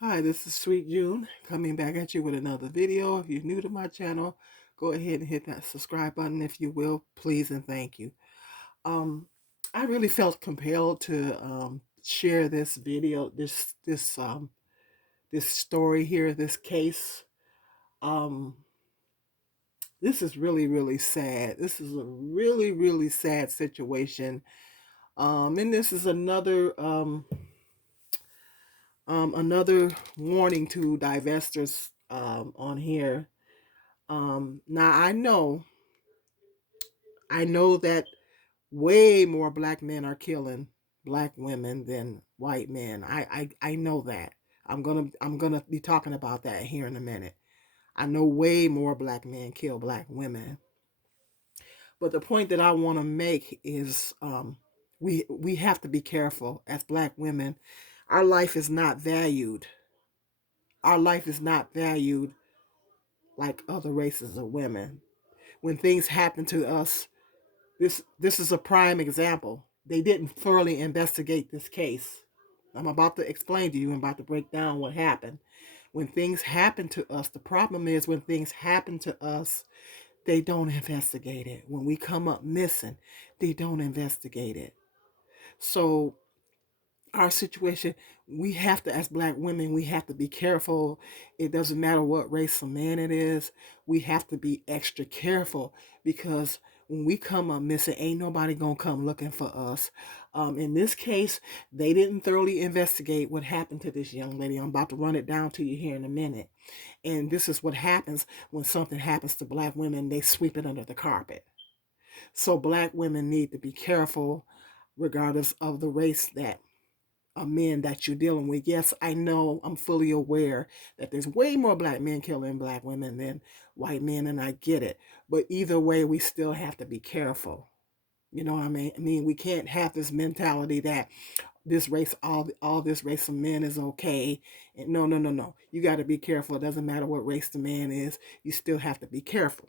Hi, this is Sweet June coming back at you with another video. If you're new to my channel, go ahead and hit that subscribe button if you will, please and thank you. Um, I really felt compelled to share this video, this story here, this case. Um, this is really sad. This is a really sad situation. And this is another warning to divestors on here. Now I know that way more black men are killing black women than white men. I know that. I'm gonna be talking about that here in a minute. I know way more black men kill black women. But the point that I want to make is we have to be careful as black women. Our life is not valued. Our life is not valued like other races of women. When things happen to us, this is a prime example. They didn't thoroughly investigate this case. I'm about to explain to you. I'm about to break down what happened. When things happen to us, the problem is when things happen to us, they don't investigate it. When we come up missing, they don't investigate it. So our situation, we have to, as black women, we have to be careful. It doesn't matter what race of man it is. We have to be extra careful because when we come up missing, ain't nobody gonna come looking for us. In this case, they didn't thoroughly investigate what happened to this young lady. I'm about to run it down to you here in a minute. And this is what happens when something happens to black women, they sweep it under the carpet. So black women need to be careful regardless of the race that men that you're dealing with. Yes, I know, I'm fully aware that there's way more black men killing black women than white men, and I get it. But either way, we still have to be careful. You know what I mean? We can't have this mentality that this race, all this race of men is okay. And no, no, no, no. You got to be careful. It doesn't matter what race the man is. You still have to be careful.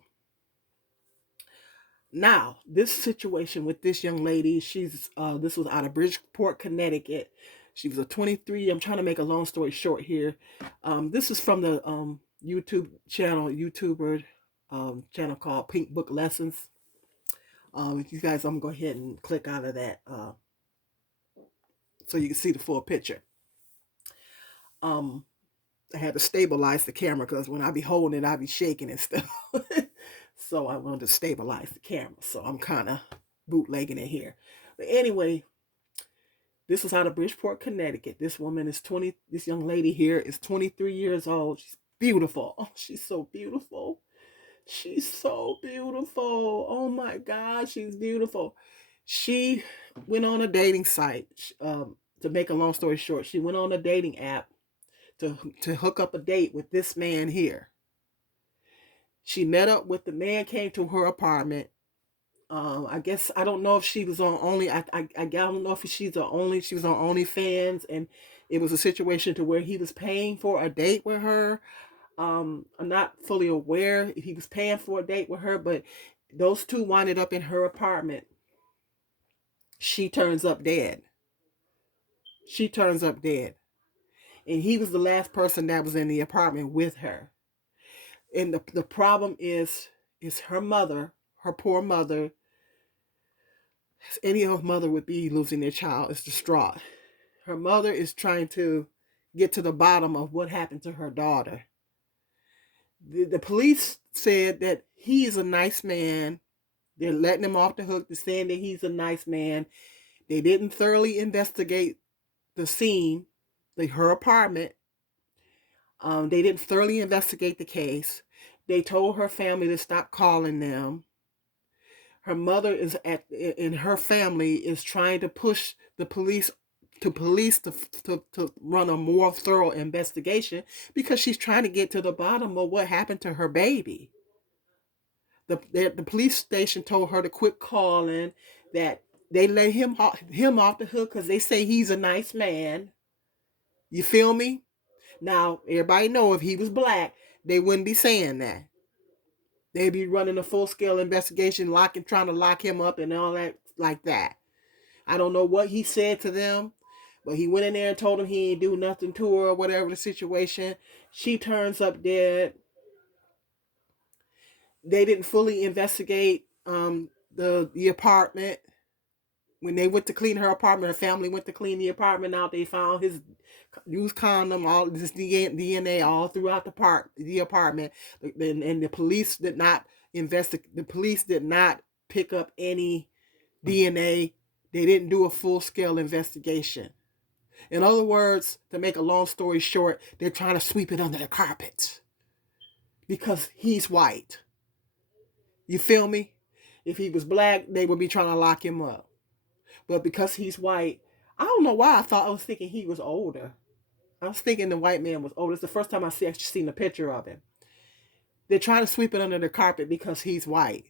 Now, this situation with this young lady, this was out of Bridgeport, Connecticut. She was a 23. I'm trying to make a long story short here. This is from the YouTuber channel called Pink Book Lessons. If you guys, I'm gonna go ahead and click out of that so you can see the full picture. Um, I had to stabilize the camera because when I be holding it, I be shaking and stuff. So I wanted to stabilize the camera. So I'm kind of bootlegging it here. But anyway, this is out of Bridgeport, Connecticut. This woman is 20. This young lady here is 23 years old. She's beautiful. Oh, she's so beautiful. She's so beautiful. Oh my God, she's beautiful. She went on a dating site. To make a long story short, she went on a dating app to hook up a date with this man here. She met up with the man, came to her apartment. I guess I don't know if she was on only. I don't know if she's the only. She was on OnlyFans, and it was a situation to where he was paying for a date with her. I'm not fully aware if he was paying for a date with her, but those two winded up in her apartment. She turns up dead. She turns up dead, and he was the last person that was in the apartment with her. And the problem is her mother, her poor mother. As any other mother would be losing their child, is distraught. Her mother is trying to get to the bottom of what happened to her daughter. The police said that he is a nice man. They're letting him off the hook. They're saying that he's a nice man. They didn't thoroughly investigate the scene, her apartment. They didn't thoroughly investigate the case. They told her family to stop calling them. Her mother is in her family is trying to push the police to run a more thorough investigation because she's trying to get to the bottom of what happened to her baby. The police station told her to quit calling, that they let him off the hook because they say he's a nice man. You feel me? Now everybody know if he was black, they wouldn't be saying that. They'd be running a full scale investigation, trying to lock him up and all that like that. I don't know what he said to them, But he went in there and told him he ain't do nothing to her or whatever the situation. She turns up dead. They didn't fully investigate the apartment. When they went to clean her apartment, her family went to clean the apartment out. They found his used condom, all this DNA all throughout the apartment. And the police did not investigate. The police did not pick up any DNA. They didn't do a full scale investigation. In other words, to make a long story short, they're trying to sweep it under the carpet because he's white. You feel me? If he was black, they would be trying to lock him up. But because he's white, I don't know why I was thinking he was older. I was thinking the white man was older. It's the first time I actually seen a picture of him. They're trying to sweep it under the carpet because he's white.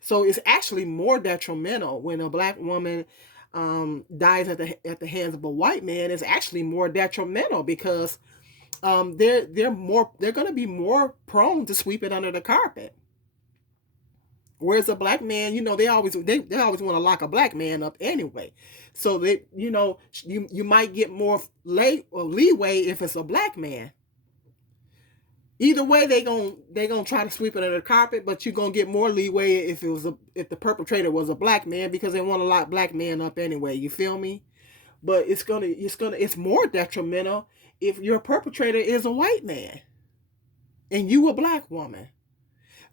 So it's actually more detrimental when a black woman dies at the hands of a white man. It's actually more detrimental because they're going to be more prone to sweep it under the carpet. Whereas a black man, they always want to lock a black man up anyway. So they, you might get more leeway if it's a black man. Either way, they gonna try to sweep it under the carpet, but you're gonna get more leeway if the perpetrator was a black man because they want to lock black men up anyway. You feel me? But it's more detrimental if your perpetrator is a white man and you a black woman.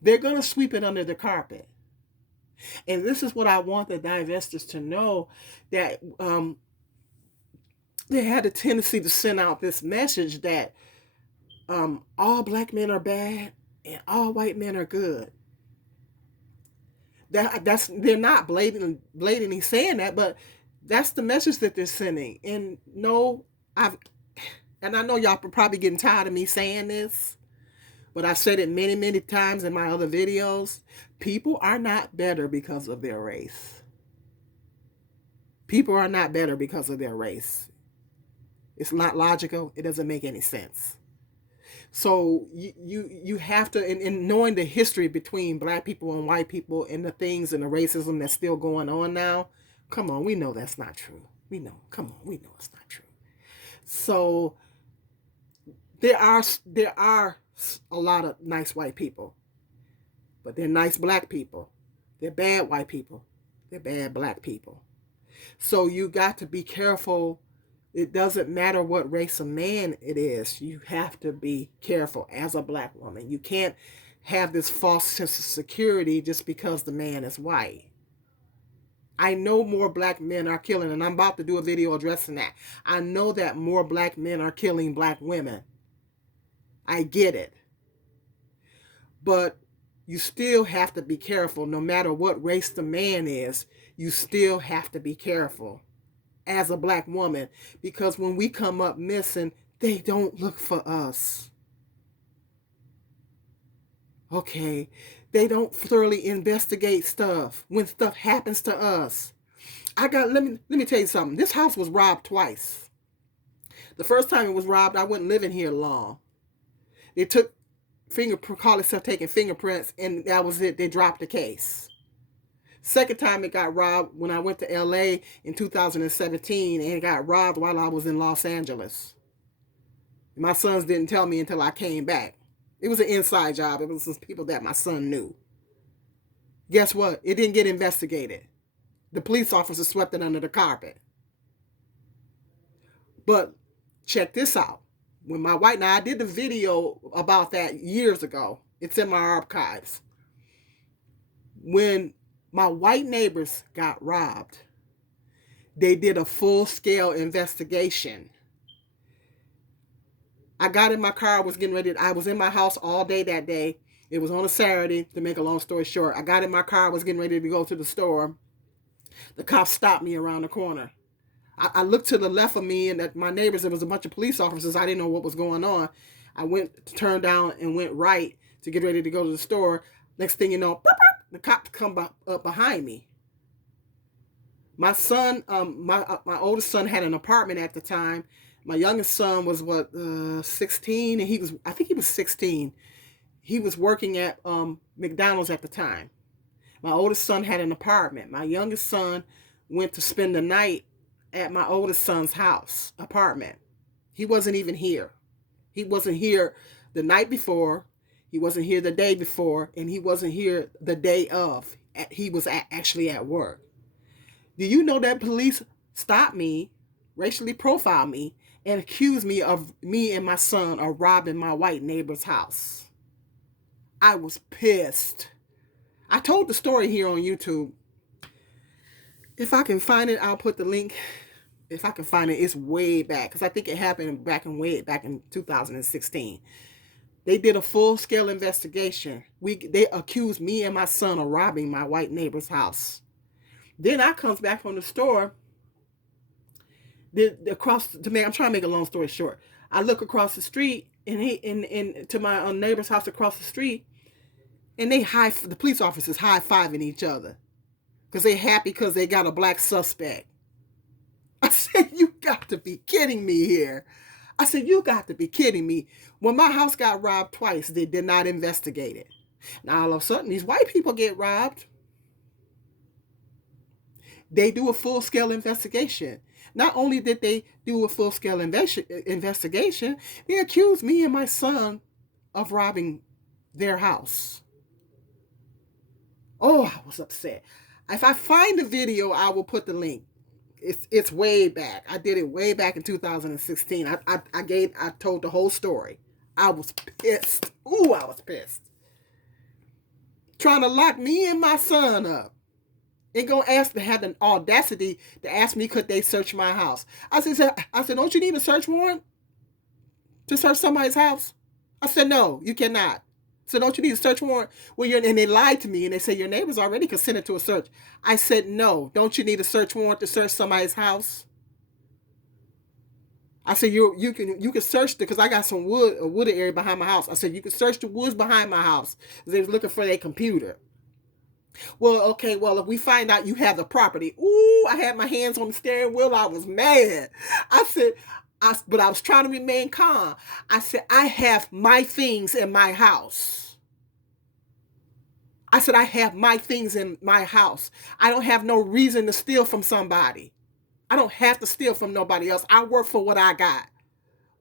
They're going to sweep it under the carpet. And this is what I want the divestors to know, that they had a tendency to send out this message that all black men are bad and all white men are good. They're not blatantly saying that, but that's the message that they're sending. And I know y'all are probably getting tired of me saying this, but I've said it many, many times in my other videos. People are not better because of their race. People are not better because of their race. It's not logical. It doesn't make any sense. So you have to, in knowing the history between black people and white people and the things and the racism that's still going on now, come on, we know that's not true. We know it's not true. So there are a lot of nice white people, but they're nice black people. They're bad white people. They're bad black people. So you got to be careful. It doesn't matter what race of man it is. You have to be careful as a black woman. You can't have this false sense of security just because the man is white. I know more black men are killing, and I'm about to do a video addressing that. I know that more black men are killing black women. I get it. But you still have to be careful. No matter what race the man is, you still have to be careful as a black woman, because when we come up missing, they don't look for us. Okay, they don't thoroughly investigate stuff when stuff happens to us. Let me tell you something. This house was robbed twice. The first time it was robbed, I wasn't living here long. They took call itself taking fingerprints, and that was it. They dropped the case. Second time it got robbed when I went to LA in 2017, and it got robbed while I was in Los Angeles. My sons didn't tell me until I came back. It was an inside job. It was some people that my son knew. Guess what? It didn't get investigated. The police officer swept it under the carpet. But check this out. When my white, now I did the video about that years ago. It's in my archives. When my white neighbors got robbed, they did a full-scale investigation. I got in my car, I was in my house all day that day. It was on a Saturday, to make a long story short. I got in my car, I was getting ready to go to the store. The cops stopped me around the corner. I looked to the left of me, and at my neighbors, there was a bunch of police officers. I didn't know what was going on. I turned down and went right to get ready to go to the store. Next thing you know, the cops come up behind me. My son, my oldest son had an apartment at the time. My youngest son was 16, and I think he was 16. He was working at McDonald's at the time. My oldest son had an apartment. My youngest son went to spend the night at my oldest son's house, apartment. He wasn't even here. He wasn't here the night before. He wasn't here the day before. And he wasn't here the day of. He was actually at work. Do you know that police stopped me, racially profiled me, and accused me of me and my son of robbing my white neighbor's house? I was pissed. I told the story here on YouTube. If I can find it, I'll put the link. If I can find it, it's way back because I think it happened way back in 2016. They did a full-scale investigation. They accused me and my son of robbing my white neighbor's house. Then I comes back from the store. I'm trying to make a long story short. I look across the street and to my neighbor's house across the street, and the police officers high-fiving each other because they happy because they got a black suspect. I said, you got to be kidding me here. I said, you got to be kidding me. When my house got robbed twice, they did not investigate it. Now, all of a sudden, these white people get robbed. They do a full-scale investigation. Not only did they do a full-scale investigation, they accused me and my son of robbing their house. Oh, I was upset. If I find the video, I will put the link. It's way back. I did it way back in 2016. I told the whole story. I was pissed. Ooh, I was pissed. Trying to lock me and my son up. And have the audacity to ask me could they search my house. I said, don't you need a search warrant to search somebody's house? I said, no, you cannot. So don't you need a search warrant? And they lied to me and they said your neighbors already consented to a search. I said, no, don't you need a search warrant to search somebody's house? I said, you can search because I got some wooded area behind my house. I said, you can search the woods behind my house. They was looking for their computer. Well, okay, if we find out you have the property. Ooh, I had my hands on the steering wheel. I was mad. But I was trying to remain calm. I said, I have my things in my house. I said, I have my things in my house. I don't have no reason to steal from somebody. I don't have to steal from nobody else. I work for what I got.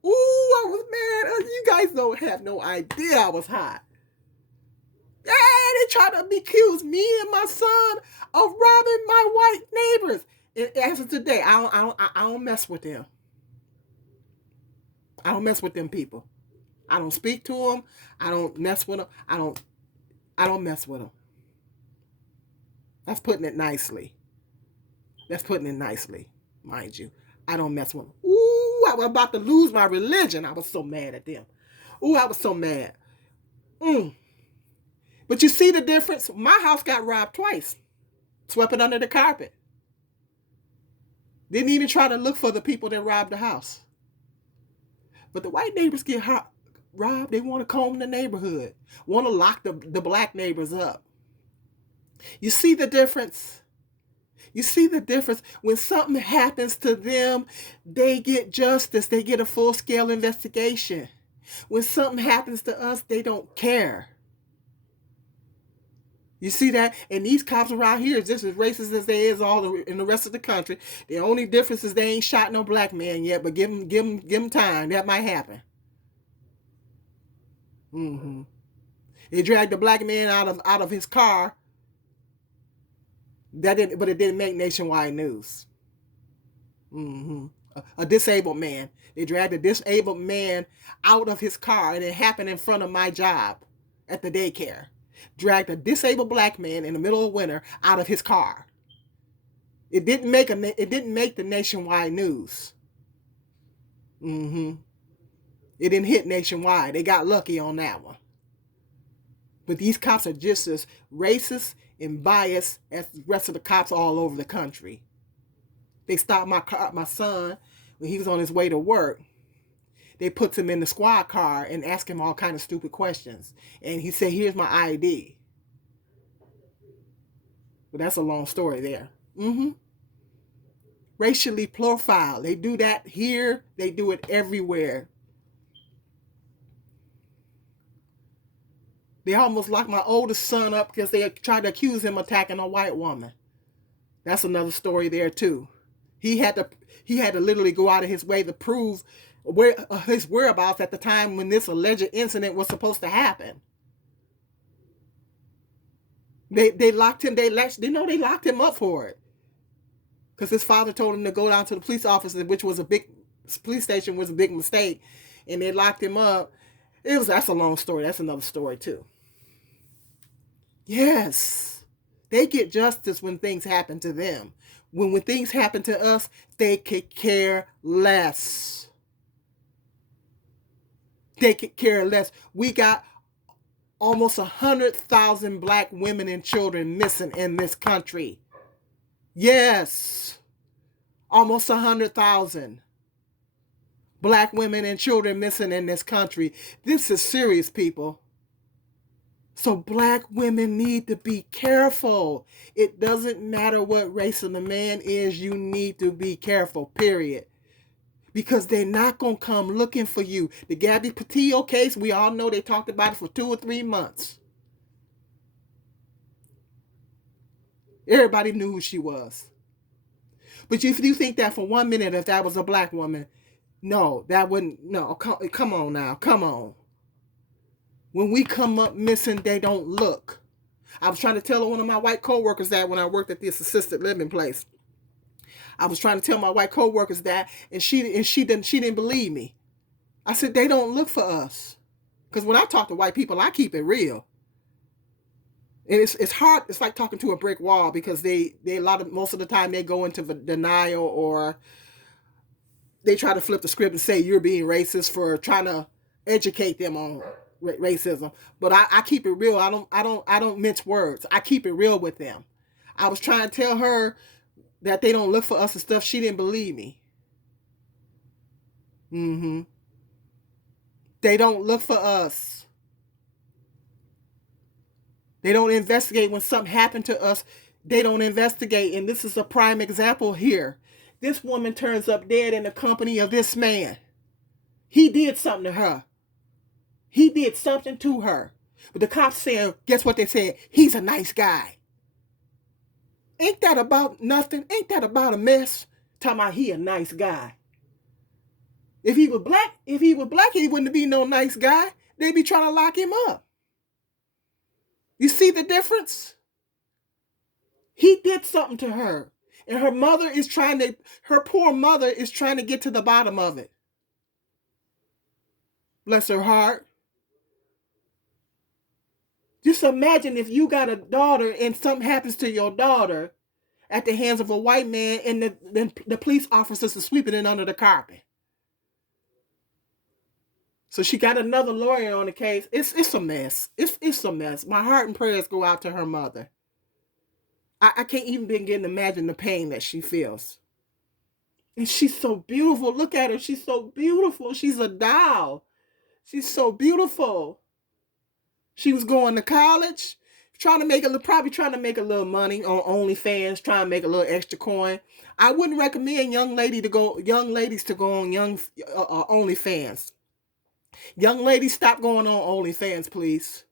Ooh, I was mad. You guys don't have no idea I was hot. Yeah, they try to accuse me and my son of robbing my white neighbors. And as of today, I don't mess with them. I don't mess with them people. I don't speak to them. I don't mess with them. I don't mess with them. That's putting it nicely. Mind you. I don't mess with them. Ooh, I was about to lose my religion. I was so mad at them. Ooh, I was so mad. But you see the difference? My house got robbed twice. Swept it under the carpet. Didn't even try to look for the people that robbed the house. But the white neighbors get robbed. They want to comb the neighborhood. Want to lock the black neighbors up. You see the difference? You see the difference? When something happens to them, they get justice. They get a full-scale investigation. When something happens to us, they don't care. You see that? And these cops around here is just as racist as they is all in the rest of the country. The only difference is they ain't shot no black man yet, but give them time. That might happen. They dragged the black man out of his car. But it didn't make nationwide news. A disabled man. They dragged a disabled man out of his car, and it happened in front of my job at the daycare. Dragged a disabled black man in the middle of winter out of his car. It didn't make the nationwide news. It didn't hit nationwide. They got lucky on that one. But these cops are just as racist and biased as the rest of the cops all over the country. They stopped my son when he was on his way to work. They put him in the squad car and asked him all kind of stupid questions. And he said, here's my ID. But that's a long story there. Racially profiled. They do that here. They do it everywhere. They almost locked my oldest son up because they tried to accuse him of attacking a white woman. That's another story there too. He had to literally go out of his way to prove where his whereabouts at the time when this alleged incident was supposed to happen. They locked him. They locked him up for it because his father told him to go down to the police office, which was a big police station, was a big mistake, and they locked him up. That's a long story. That's another story too. Yes, they get justice when things happen to them. When things happen to us, they could care less. They could care less. We got almost 100,000 black women and children missing in this country. Yes, almost 100,000 black women and children missing in this country. This is serious, people. So black women need to be careful. It doesn't matter what race of the man is, you need to be careful, period. Because they're not going to come looking for you. The Gabby Petito case, we all know they talked about it for 2 or 3 months. Everybody knew who she was. But if you think that for 1 minute, if that was a black woman, no, that wouldn't, no, come on now, come on. When we come up missing, they don't look. I was trying to tell one of my white coworkers that when I worked at this assisted living place. I was trying to tell my white coworkers that, and she didn't believe me. I said they don't look for us, because when I talk to white people, I keep it real. And it's hard. It's like talking to a brick wall because most of the time they go into denial, or they try to flip the script and say you're being racist for trying to educate them on racism. But I keep it real. I don't mince words. I keep it real with them. I was trying to tell her that they don't look for us and stuff. She didn't believe me. They don't look for us. They don't investigate when something happened to us. They don't investigate. And this is a prime example here. This woman turns up dead in the company of this man. He did something to her. He did something to her. But the cops saying, guess what they said? He's a nice guy. Ain't that about nothing? Ain't that about a mess? Talking about he a nice guy. If he was black, he wouldn't be no nice guy. They'd be trying to lock him up. You see the difference? He did something to her. And her poor mother is trying to get to the bottom of it. Bless her heart. Just imagine if you got a daughter and something happens to your daughter at the hands of a white man, and the police officers are sweeping it under the carpet. So she got another lawyer on the case. It's a mess. It's a mess. My heart and prayers go out to her mother. I can't even begin to imagine the pain that she feels. And she's so beautiful. Look at her. She's so beautiful. She's a doll. She's so beautiful. She was going to college, probably trying to make a little money on OnlyFans, trying to make a little extra coin. I wouldn't recommend young ladies to go on OnlyFans. Young ladies, stop going on OnlyFans, please.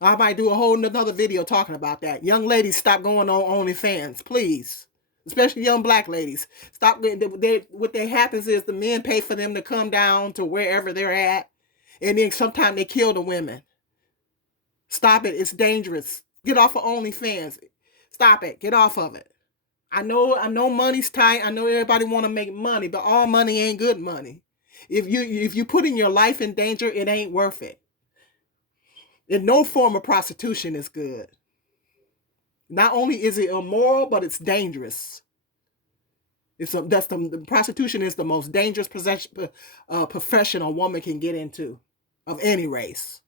I might do another video talking about that. Young ladies, stop going on OnlyFans, please. Especially young black ladies. Stop. What happens is the men pay for them to come down to wherever they're at, and then sometimes they kill the women. Stop it. It's dangerous. Get off of OnlyFans. Stop it. Get off of it. I know money's tight. I know everybody want to make money, but all money ain't good money. If you putting your life in danger, it ain't worth it. And no form of prostitution is good. Not only is it immoral, but it's dangerous. The prostitution is the most dangerous profession a woman can get into, of any race.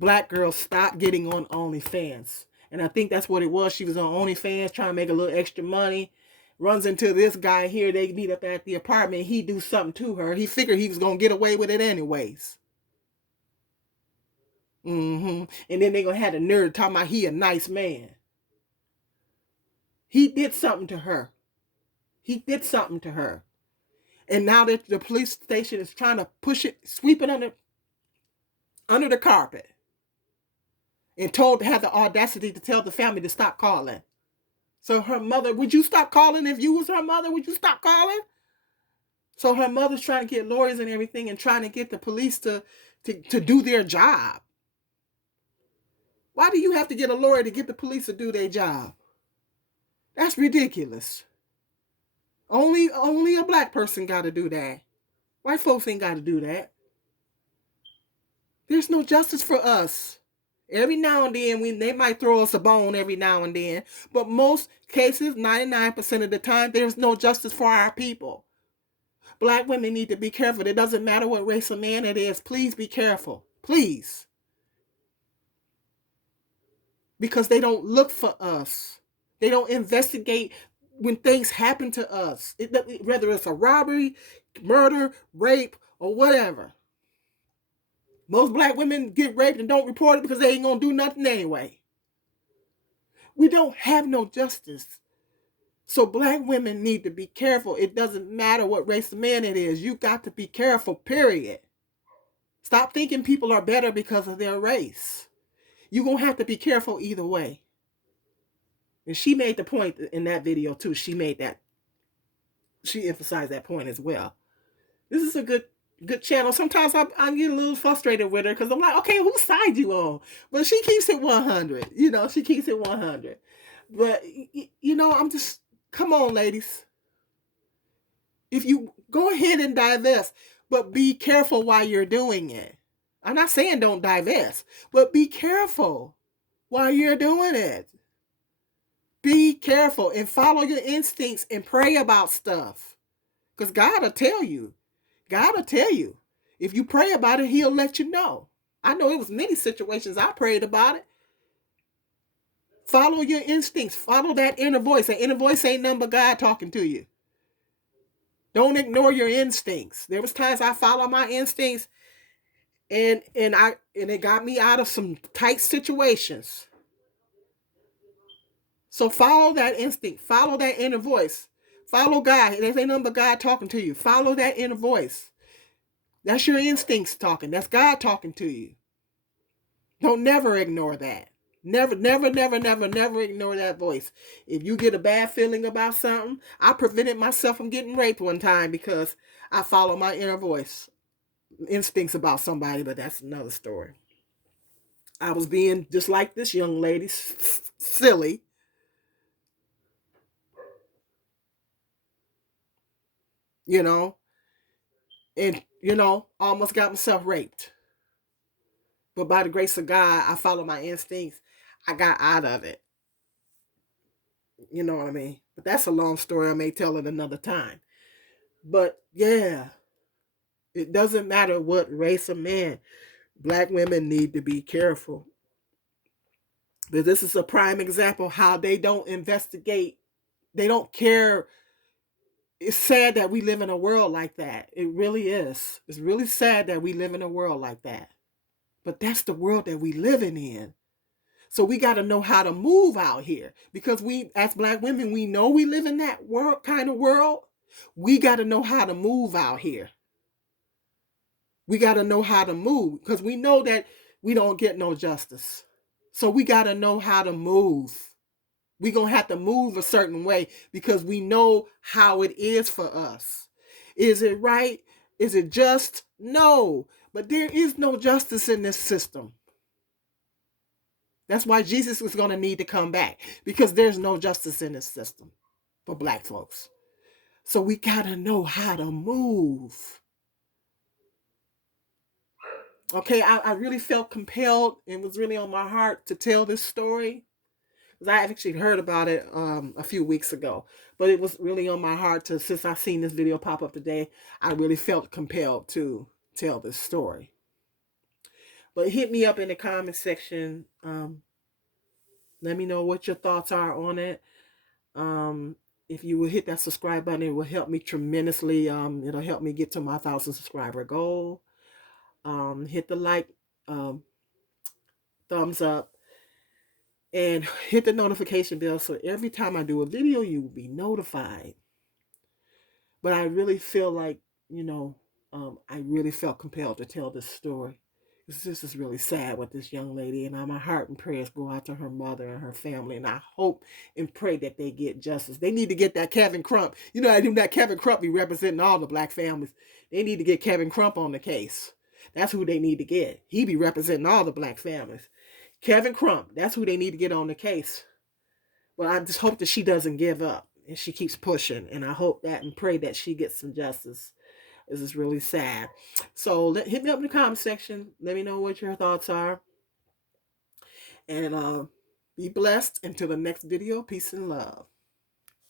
Black girls, stop getting on OnlyFans. And I think that's what it was. She was on OnlyFans trying to make a little extra money. Runs into this guy here. They meet up at the apartment. He do something to her. He figured he was going to get away with it anyways. And then they're going to have the nerd talking about he a nice man. He did something to her. And now that the police station is trying to sweep it under the carpet. And have the audacity to tell the family to stop calling. So her mother, would you stop calling if you was her mother? Would you stop calling? So her mother's trying to get lawyers and everything and trying to get the police to do their job. Why do you have to get a lawyer to get the police to do their job? That's ridiculous. Only a black person got to do that. White folks ain't got to do that. There's no justice for us. Every now and then, they might throw us a bone every now and then, but most cases, 99% of the time, there's no justice for our people. Black women need to be careful. It doesn't matter what race of man it is. Please be careful. Please. Because they don't look for us. They don't investigate when things happen to us. Whether it's a robbery, murder, rape, or whatever. Most black women get raped and don't report it because they ain't going to do nothing anyway. We don't have no justice. So black women need to be careful. It doesn't matter what race of man it is. You got to be careful, period. Stop thinking people are better because of their race. You're going to have to be careful either way. And she made the point in that video too. She emphasized that point as well. This is a good channel. Sometimes I get a little frustrated with her because I'm like, okay, whose side you on? But she keeps it 100. She keeps it 100. But, I'm just, come on, ladies. If you go ahead and divest, but be careful while you're doing it. I'm not saying don't divest, but be careful while you're doing it. Be careful and follow your instincts and pray about stuff. Because God will tell you. God will tell you. If you pray about it, he'll let you know. I know it was many situations I prayed about it. Follow your instincts. Follow that inner voice. That inner voice ain't nothing but God talking to you. Don't ignore your instincts. There was times I followed my instincts and it got me out of some tight situations. So follow that instinct. Follow that inner voice. Follow God. There ain't nothing but God talking to you. Follow that inner voice. That's your instincts talking. That's God talking to you. Don't never ignore that. Never ignore that voice. If you get a bad feeling about something, I prevented myself from getting raped one time because I followed my inner voice. Instincts about somebody, but that's another story. I was being just like this young lady, silly. And, almost got myself raped. But by the grace of God, I followed my instincts. I got out of it. You know what I mean? But that's a long story. I may tell it another time. But yeah, it doesn't matter what race of man. Black women need to be careful. But this is a prime example how they don't investigate. They don't care. It's sad that we live in a world like that. It really is. It's really sad that we live in a world like that. But that's the world that we living in. So we got to know how to move out here because we, as black women, we know we live in that world kind of world. We got to know how to move out here. We got to know how to move because we know that we don't get no justice. So we got to know how to move. We're going to have to move a certain way because we know how it is for us. Is it right? Is it just? No. But there is no justice in this system. That's why Jesus is going to need to come back because there's no justice in this system for black folks. So we got to know how to move. Okay, I really felt compelled. It was really on my heart to tell this story. Because I actually heard about it a few weeks ago. But it was really on my heart to, since I seen this video pop up today, I really felt compelled to tell this story. But hit me up in the comment section. Let me know what your thoughts are on it. If you will hit that subscribe button, it will help me tremendously. It'll help me get to my 1,000 subscriber goal. Hit the like, thumbs up, and hit the notification bell so every time I do a video, you will be notified. But I really feel like, I really felt compelled to tell this story This is really sad with this young lady, and my heart and prayers go out to her mother and her family, and I hope and pray that they get justice. They need to get that Kevin Crump. You know, I do that Kevin Crump be representing all the black families. They need to get Kevin Crump on the case. That's who they need to get. He be representing all the black families. Kevin Crump, that's who they need to get on the case. But I just hope that she doesn't give up and she keeps pushing, and I hope that and pray that she gets some justice. This is really sad. So hit me up in the comment section. Let me know what your thoughts are. And be blessed. Until the next video, peace and love.